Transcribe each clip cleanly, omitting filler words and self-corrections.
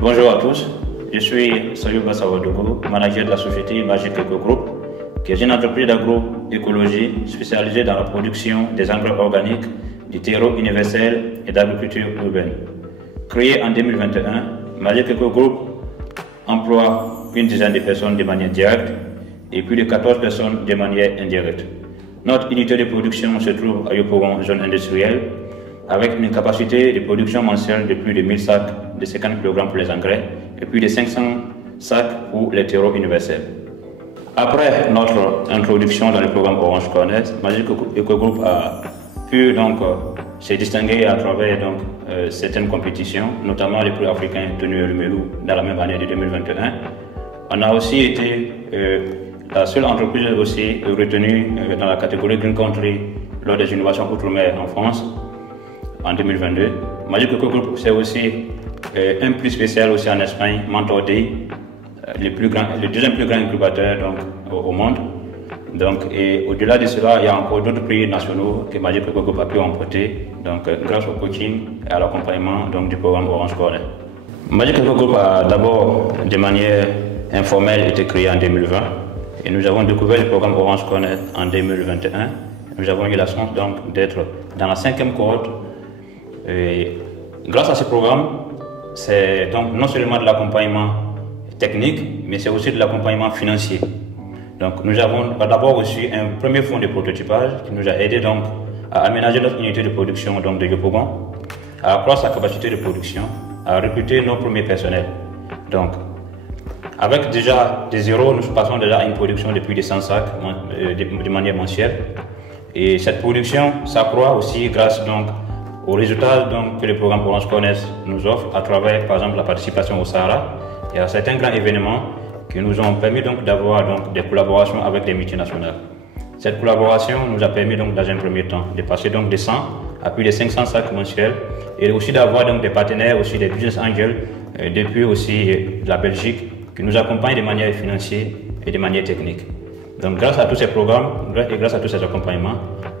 Bonjour à tous, je suis Sayou Bassawadougou, manager de la société Magic Eco Group, qui est une entreprise d'agroécologie spécialisée dans la production des engrais organiques, du terreau universel et d'agriculture urbaine. Créée en 2021, Magic Eco Group emploie une dizaine de personnes de manière directe et plus de 14 personnes de manière indirecte. Notre unité de production se trouve à Yopougon, zone industrielle, avec une capacité de production mensuelle de plus de 1000 sacs de 50 kg pour les engrais et plus de 500 sacs pour les terreaux universels. Après notre introduction dans le programme Orange Connect, Magic Eco Group a pu se distinguer à travers certaines compétitions, notamment les prix africains tenus à Lumelou dans la même année de 2021. On a aussi été la seule entreprise aussi retenue dans la catégorie Green Country lors des innovations outre-mer en France en 2022. Magic Eco Group, c'est aussi un prix spécial aussi en Espagne, Mentor Day, le deuxième plus grand incubateur au monde. Et au-delà de cela, il y a encore d'autres prix nationaux que Magic Eco Group a pu emporter grâce au coaching et à l'accompagnement du programme Orange Connect. Magic Eco Group a d'abord, de manière informelle, été créé en 2020 et nous avons découvert le programme Orange Connect en 2021. Nous avons eu la chance d'être dans la 5e cohorte. Et grâce à ce programme, c'est non seulement de l'accompagnement technique, mais c'est aussi de l'accompagnement financier. Nous avons d'abord reçu un premier fonds de prototypage qui nous a aidé à aménager notre unité de production de Yopougon, à accroître sa capacité de production, à recruter nos premiers personnels. Avec déjà des zéros, nous passons déjà à une production de plus de 100 sacs de manière mensuelle. Et cette production s'accroît aussi grâce aux résultats que le programme Orange Connect nous offre à travers, par exemple, la participation au Sahara et à certains grands événements qui nous ont permis d'avoir des collaborations avec des multinationales. Cette collaboration nous a permis dans un premier temps de passer de 100 à plus de 500 sacs mensuels et aussi d'avoir des partenaires, aussi des business angels depuis aussi la Belgique qui nous accompagnent de manière financière et de manière technique. Grâce à tous ces programmes et grâce à tous ces accompagnements,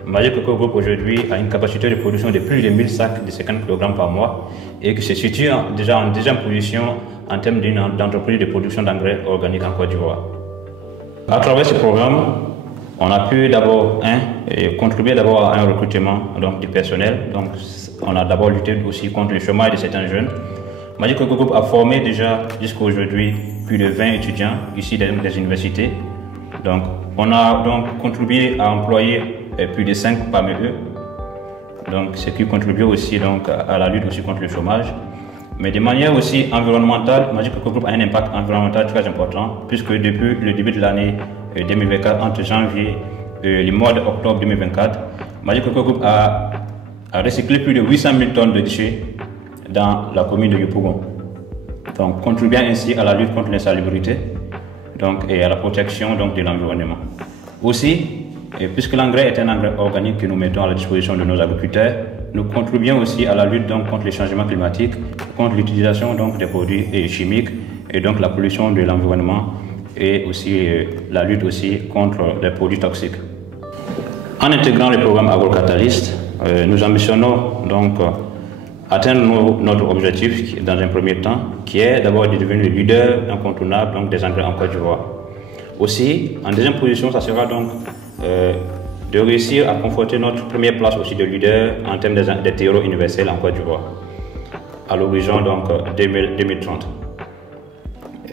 Magic Eco Group aujourd'hui a une capacité de production de plus de 1000 sacs de 50 kg par mois et qui se situe déjà en deuxième position en termes d'entreprise de production d'engrais organiques en Côte d'Ivoire. À travers ce programme, on a pu d'abord contribuer à un recrutement du personnel. On a d'abord lutté aussi contre le chômage de certains jeunes. Magic Eco Group a formé déjà jusqu'à aujourd'hui plus de 20 étudiants issus des universités. On a contribué à employer plus de 5 parmi eux, ce qui contribue aussi à la lutte aussi contre le chômage. Mais de manière aussi environnementale, Magic Eco Group a un impact environnemental très important puisque depuis le début de l'année 2024, entre janvier et le mois d'octobre 2024, Magic Eco Group a recyclé plus de 800 000 tonnes de déchets dans la commune de Yopougon, contribuant ainsi à la lutte contre l'insalubrité et à la protection de l'environnement. Aussi, puisque l'engrais est un engrais organique que nous mettons à la disposition de nos agriculteurs, nous contribuons aussi à la lutte contre les changements climatiques, contre l'utilisation des produits chimiques et la pollution de l'environnement et aussi la lutte aussi contre les produits toxiques. En intégrant le programme AgroCatalyst, nous ambitionnons atteindre notre objectif dans un premier temps, qui est d'abord de devenir le leader incontournable des engrais en Côte d'Ivoire. Aussi, en deuxième position, ça sera de réussir à conforter notre première place aussi de leader en termes des terreaux universels en Côte d'Ivoire à l'horizon 2030.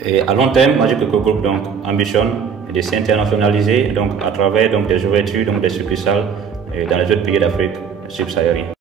Et à long terme, Magic Eco Group ambitionne de s'internationaliser à travers des ouvertures des succursales dans les autres pays d'Afrique subsaharienne.